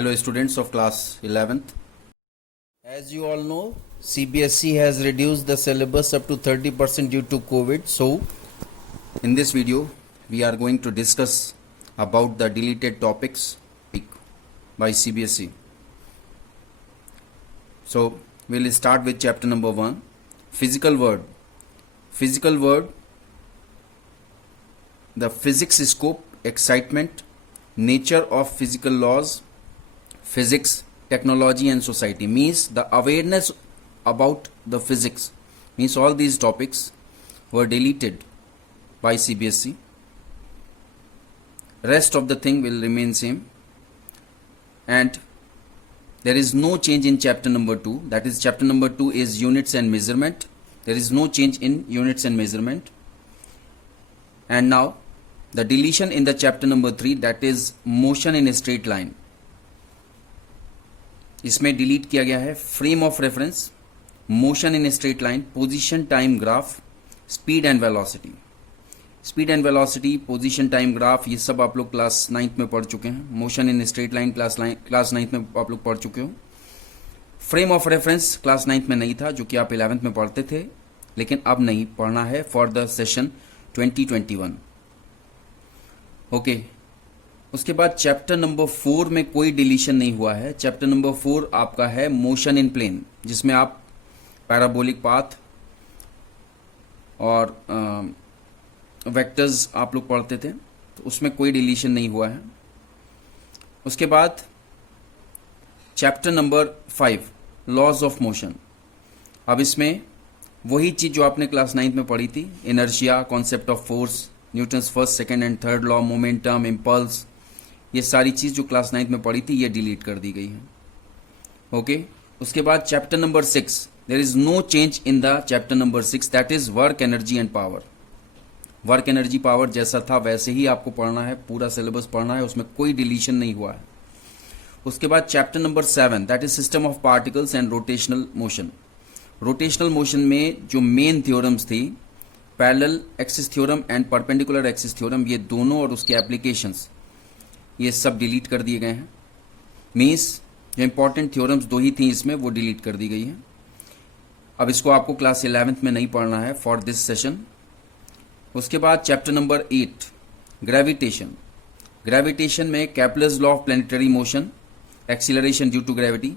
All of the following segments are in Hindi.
Hello students of class 11th. As you all know, CBSE has reduced the syllabus up to 30% due to COVID. So, in this video, we are going to discuss about the deleted topics by CBSE. So, we'll start with chapter number 1, Physical World. Physical World, the physics scope, excitement, nature of physical laws, physics, technology and society, means the awareness about the physics, means all these topics were deleted by CBSE. Rest of the thing will remain same, and there is no change in chapter number 2. That is, chapter number 2 is units and measurement. There is no change in units and measurement. And now the deletion in the chapter number 3, that is motion in a straight line. इसमें डिलीट किया गया है frame of reference, motion in straight line, position time graph, speed and velocity. Speed and velocity, position time graph, ये सब आप लोग क्लास 9th में पढ़ चुके हैं. Motion in straight line class 9th में आप लोग पढ़ चुके हो. Frame of reference class 9th में नहीं था, जो कि आप 11th में पढ़ते थे, लेकिन अब नहीं पढ़ना है फॉर द सेशन 2021. ओके. उसके बाद चैप्टर नंबर 4 में कोई डिलीशन नहीं हुआ है. चैप्टर नंबर 4 आपका है मोशन इन प्लेन, जिसमें आप पैराबोलिक पाथ और वेक्टर्स आप लोग पढ़ते थे, तो उसमें कोई डिलीशन नहीं हुआ है. उसके बाद chapter number 5 laws of motion. अब इसमें वही चीज जो आपने क्लास 9th में पढ़ी थी, inertia, concept of force, Newton's first, second and third law, momentum, impulse, ये सारी चीज जो क्लास 9th में पढ़ी थी ये डिलीट कर दी गई है. ओके. उसके बाद chapter number 6, there is no change in the chapter number 6, that is work, energy and power. Work, energy, power जैसा था वैसे ही आपको पढ़ना है, पूरा सिलेबस पढ़ना है, उसमें कोई डिलीशन नहीं हुआ है. उसके बाद chapter number 7, that is system of particles and rotational motion. Rotational motion में जो मेन थ्योरम्स थी, parallel axis theorem and perpendicular axis theorem, ये दोनों और उसके एप्लीकेशंस, ये सब डिलीट कर दिए गए हैं. मीन्स जो इंपॉर्टेंट थ्योरम्स 2 ही थी इसमें, वो डिलीट कर दी गई हैं. अब इसको आपको क्लास 11th में नहीं पढ़ना है फॉर दिस सेशन. उसके बाद चैप्टर नंबर 8 ग्रेविटेशन. ग्रेविटेशन में Kepler's law of planetary motion, acceleration due to gravity,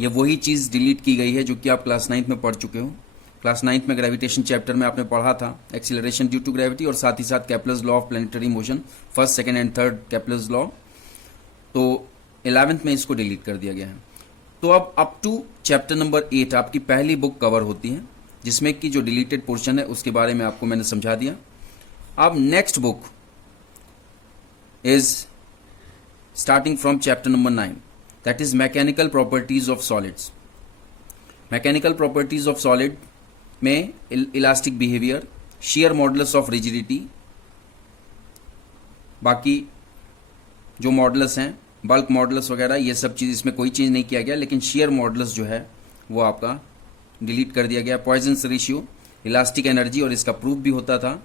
ये वही चीज़ डिलीट की गई है जो कि आप क्लास 9th में पढ़ चुके हो. क्लास 9th में ग्रेविटेशन चैप्टर में आपने पढ़ा था एक्सीलरेशन ड्यू टू ग्रेविटी और साथ ही साथ Kepler's law of planetary motion, first, second and third Kepler's law. तो 11th में इसको डिलीट कर दिया गया है. तो अब अप टू चैप्टर नंबर 8 आपकी पहली बुक कवर होती है, जिसमें कि जो डिलीटेड पोर्शन है उसके बारे में आपको मैंने समझा दिया. अब next book is starting from chapter number 9, that is mechanical properties of solids. Mechanical properties of solid में elastic behaviour, shear modulus of rigidity, बाकी जो मॉडुलस हैं, बल्क मॉडुलस वगैरह, ये सब चीज़ इसमें कोई चेंज नहीं किया गया, लेकिन शेयर मॉडुलस जो है वो आपका डिलीट कर दिया गया. पॉइजन्स रेशियो, इलास्टिक एनर्जी, और इसका प्रूफ भी होता था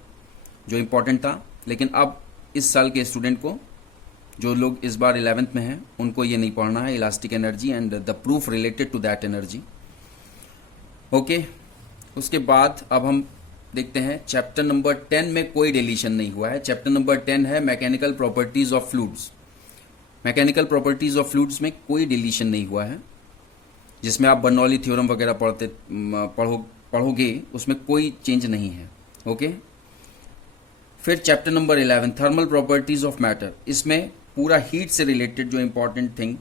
जो इम्पोर्टेंट था, लेकिन अब इस साल के स्टूडेंट को, जो लोग इस बार 11th में हैं, उनको ये नहीं पढ़ना है, elastic energy and the proof related to that energy. Okay. उसके बाद अब हम देखते हैं चैप्टर नंबर 10 में कोई डिलीशन नहीं हुआ है. चैप्टर नंबर 10 है mechanical properties of fluids. Mechanical properties of fluids में कोई डिलीशन नहीं हुआ है, जिसमें आप बर्नौली थ्योरम वगैरह पढ़ोगे, उसमें कोई चेंज नहीं है. ओके. फिर chapter number 11 thermal properties of matter. इसमें पूरा हीट से रिलेटेड जो important thing,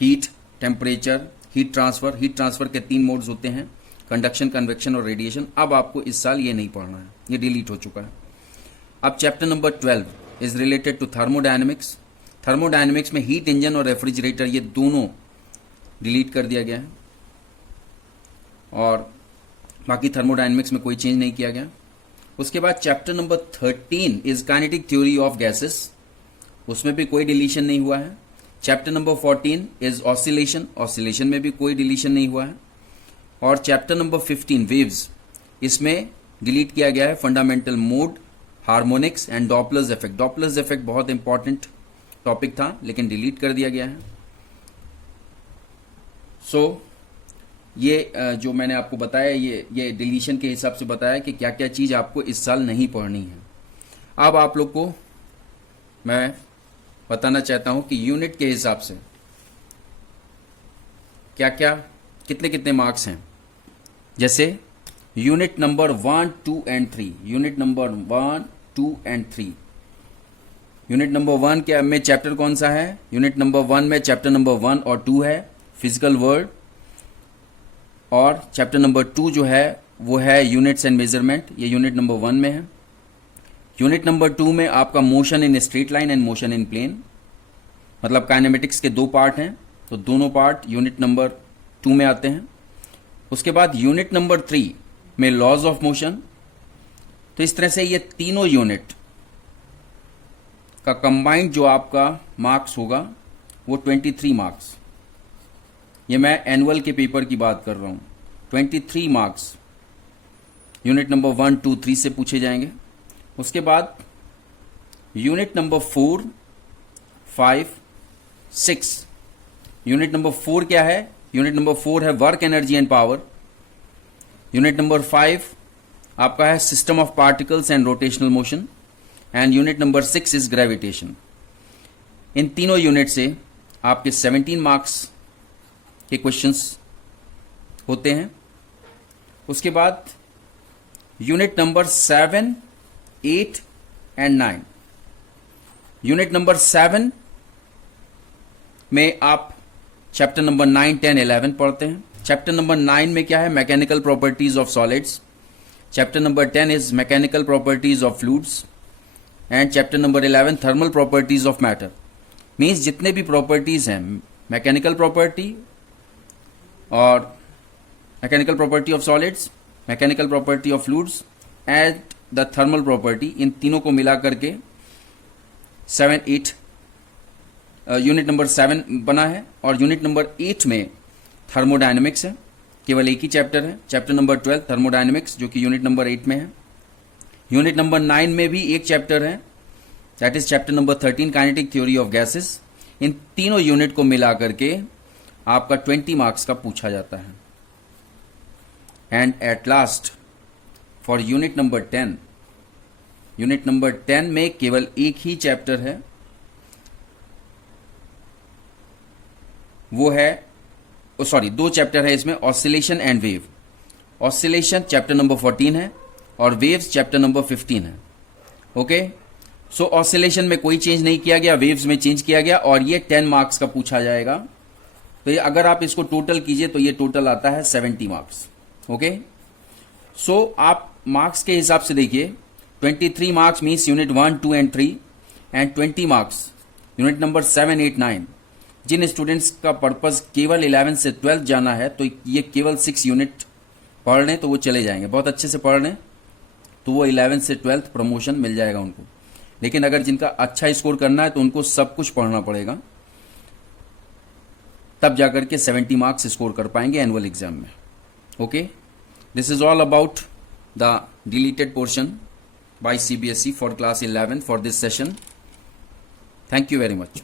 heat, temperature, heat transfer. Heat transfer के 3 मोड्स होते हैं, कंडक्शन, कन्वेक्शन और रेडिएशन. अब आपको इस साल ये नहीं पढ़ना है, ये डिलीट हो चुका है. अब chapter number 12 is related to thermodynamics. Thermodynamics में हीट इंजन और रेफ्रिजरेटर, ये दोनों डिलीट कर दिया गया है, और बाकी थर्मोडायनेमिक्स में कोई चेंज नहीं किया गया. उसके बाद chapter number 13 is kinetic theory of gases. उसमें भी कोई डिलीशन नहीं हुआ है. Chapter number 14 is oscillation. Oscillation में भी कोई डिलीशन नहीं हुआ है. और चैप्टर नंबर 15 वेव्स, इसमें डिलीट किया गया है fundamental mode, harmonics and Doppler's effect. Doppler's effect बहुत इंपॉर्टेंट टॉपिक था, लेकिन डिलीट कर दिया गया है. सो ये जो मैंने आपको बताया ये डिलीशन के हिसाब से बताया कि क्या क्या चीज़ आपको इस साल नहीं पढ़नी है। अब आप लोग को मैं बताना चाहता हूं कि यूनिट के हिसाब से क्या क्या कितने कितने मार्क्स हैं। जैसे unit number 1, 2 and 3, unit number 1, 2 and 3। Unit number 1 के में चैप्टर कौन सा है? यूनिट नंबर 1 में चैप्टर नंबर 1 और 2 है, फिजिकल वर्ल्ड। और चैप्टर नंबर 2 जो है वो है यूनिट्स एंड मेजरमेंट, ये यूनिट नंबर 1 में है। यूनिट नंबर 2 में आपका motion in straight line and motion in plane, मतलब काइनेमेटिक्स के 2 पार्ट हैं, तो दोनों पार्ट यूनिट नंबर 2 में आते हैं। उसके बाद यूनिट नंबर 3 में लॉज ऑफ मोशन। तो इस तरह से ये तीनों यूनिट का कंबाइंड जो आपका मार्क्स होगा वो 23 मार्क्स। ये मैं एनुअल के पेपर की बात कर रहा हूं। 23 मार्क्स यूनिट नंबर 1, 2, 3 से पूछे जाएंगे। उसके बाद यूनिट नंबर 4, 5, 6। यूनिट नंबर 4 क्या है? यूनिट नंबर 4 है work energy and power. Unit number 5 आपका है system of particles and rotational motion. And unit number 6 is gravitation. इन तीनों यूनिट से आपके 17 मार्क्स के क्वेश्चंस होते हैं। उसके बाद unit number 7, 8 and 9। Unit number 7 में आप चैप्टर नंबर 9, 10, 11 पढ़ते हैं। चैप्टर नंबर 9 में क्या है? Mechanical properties of solids. Chapter number 10 is mechanical properties of fluids. And chapter number 11 thermal properties of matter. Means जितने भी प्रॉपर्टीज हैं, मैकेनिकल प्रॉपर्टी और mechanical property of solids, mechanical property of fluids and the thermal property, इन तीनों को मिला करके 7, 8 यूनिट नंबर 7 बना है। और यूनिट नंबर 8 में थर्मोडायनेमिक्स है, केवल एक ही चैप्टर है, चैप्टर नंबर 12 थर्मोडायनेमिक्स, जो कि यूनिट नंबर 8 में है। यूनिट नंबर 9 में भी एक चैप्टर है, that is chapter number 13 kinetic theory of gases. इन तीनों यूनिट को मिला करके आपका 20 मार्क्स का पूछा जाता है। And at last for unit number 10, unit number 10 में केवल एक ही चैप्टर है, वो है सॉरी 2 चैप्टर है इसमें, oscillation and wave. Oscillation chapter number 14 है और वेव्स चैप्टर नंबर 15 है। ओके, सो ऑसिलेशन में कोई चेंज नहीं किया गया, वेव्स में चेंज किया गया, और ये 10 मार्क्स का पूछा जाएगा। तो ये अगर आप इसको टोटल कीजिए तो ये टोटल आता है 70 मार्क्स। ओके, सो आप मार्क्स के हिसाब से देखिए, 23 marks means unit 1, 2 and 3 and 20 marks unit number 7, 8, 9। जिन स्टूडेंट्स का पर्पस केवल 11 से 12 जाना है तो ये केवल 6 यूनिट पढ़ लें तो वो चले जाएंगे, बहुत अच्छे से पढ़ लें तो वो 11 से 12 प्रमोशन मिल जाएगा उनको। लेकिन अगर जिनका अच्छा स्कोर करना है तो उनको सब कुछ पढ़ना पड़ेगा, तब जाकर के 70 मार्क्स स्कोर कर पाएंगे एनुअल एग्जाम में। Okay, this is all about the deleted portion by CBSE for class 11 for this session. Thank you very much.